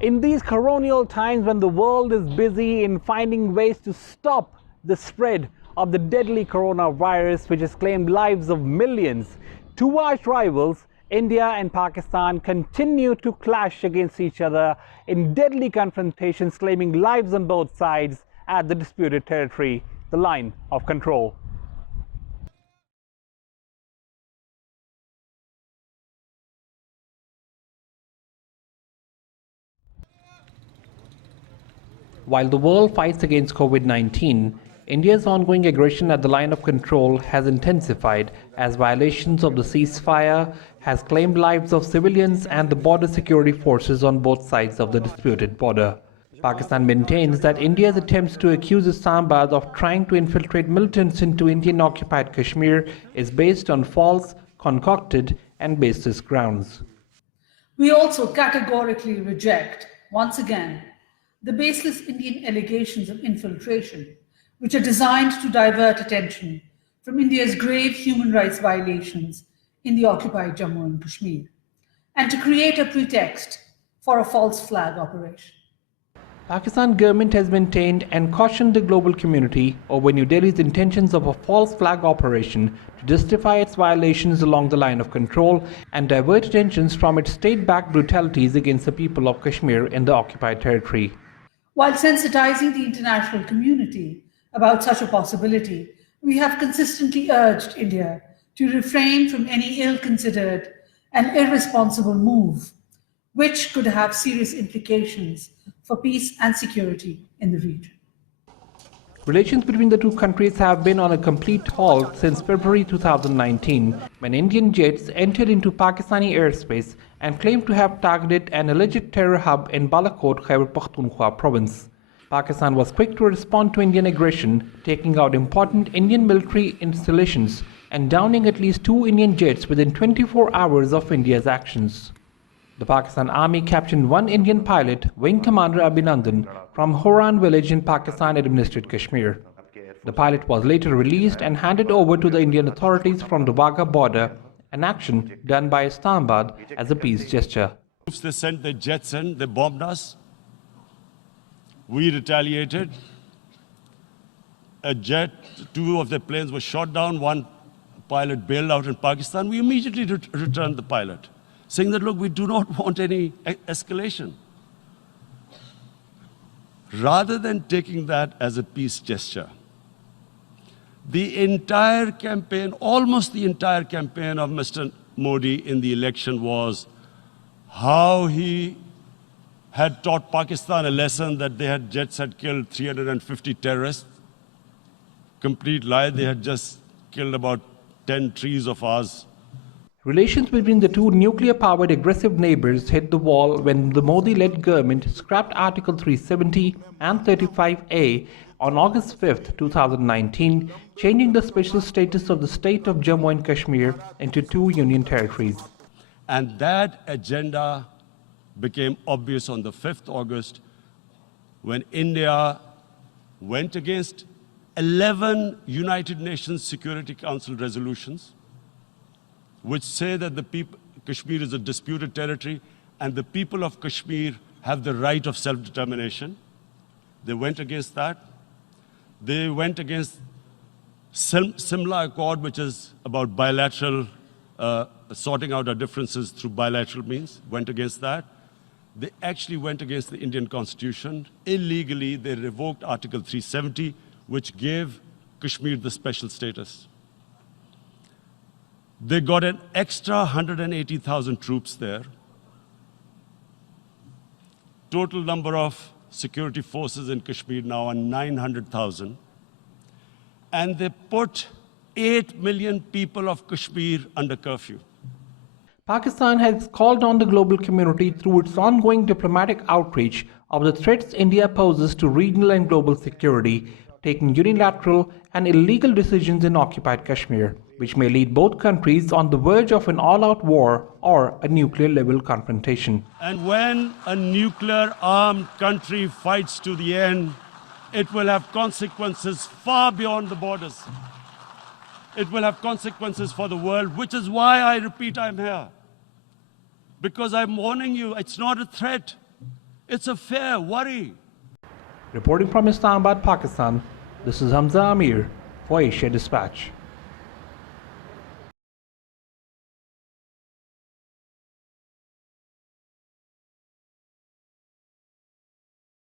In these coronial times when the world is busy in finding ways to stop the spread of the deadly coronavirus which has claimed lives of millions, two arch rivals, India and Pakistan, continue to clash against each other in deadly confrontations, claiming lives on both sides at the disputed territory, the line of control. While the world fights against COVID-19, India's ongoing aggression at the line of control has intensified as violations of the ceasefire has claimed lives of civilians and the border security forces on both sides of the disputed border. Pakistan maintains that India's attempts to accuse Islamabad of trying to infiltrate militants into Indian Occupied Kashmir is based on false, concocted and baseless grounds. We also categorically reject, once again, the baseless Indian allegations of infiltration, which are designed to divert attention from India's grave human rights violations in the occupied Jammu and Kashmir, and to create a pretext for a false flag operation. Pakistan government has maintained and cautioned the global community over New Delhi's intentions of a false flag operation to justify its violations along the line of control and divert attentions from its state-backed brutalities against the people of Kashmir in the occupied territory. While sensitizing the international community about such a possibility, we have consistently urged India to refrain from any ill-considered and irresponsible move, which could have serious implications for peace and security in the region. Relations between the two countries have been on a complete halt since February 2019, when Indian jets entered into Pakistani airspace and claimed to have targeted an alleged terror hub in Balakot, Khyber Pukhtunkhwa province. Pakistan was quick to respond to Indian aggression, taking out important Indian military installations and downing at least 2 Indian jets within 24 hours of India's actions. The Pakistan Army captured 1 Indian pilot, Wing Commander Abhinandan, from Horan village in Pakistan-administered Kashmir. The pilot was later released and handed over to the Indian authorities from the Wagah border, an action done by Islamabad as a peace gesture. They sent their jets in, they bombed us. We retaliated. A jet, 2 of their planes were shot down, 1 pilot bailed out in Pakistan. We immediately returned the pilot, saying that, look, we do not want any escalation. Rather than taking that as a peace gesture, the entire campaign, almost the entire campaign of Mr. Modi in the election was how he had taught Pakistan a lesson that jets had killed 350 terrorists. Complete lie, they had just killed about 10 trees of ours. Relations between the two nuclear-powered aggressive neighbors hit the wall when the Modi-led government scrapped Article 370 and 35A on August 5, 2019, changing the special status of the state of Jammu and Kashmir into 2 union territories. And that agenda became obvious on the 5th August when India went against 11 United Nations Security Council resolutions which say that Kashmir is a disputed territory and the people of Kashmir have the right of self-determination. They went against that. They went against Simla Accord, which is about bilateral, sorting out our differences through bilateral means, went against that. They actually went against the Indian Constitution. Illegally, they revoked Article 370, which gave Kashmir the special status. They got an extra 180,000 troops there. Total number of security forces in Kashmir now are 900,000. And they put 8 million people of Kashmir under curfew. Pakistan has called on the global community through its ongoing diplomatic outreach of the threats India poses to regional and global security, taking unilateral and illegal decisions in occupied Kashmir, which may lead both countries on the verge of an all-out war or a nuclear-level confrontation. And when a nuclear-armed country fights to the end, it will have consequences far beyond the borders. It will have consequences for the world, which is why I repeat I'm here. Because I'm warning you, it's not a threat. It's a fair worry. Reporting from Islamabad, Pakistan, this is Hamza Amir for Asia Dispatch.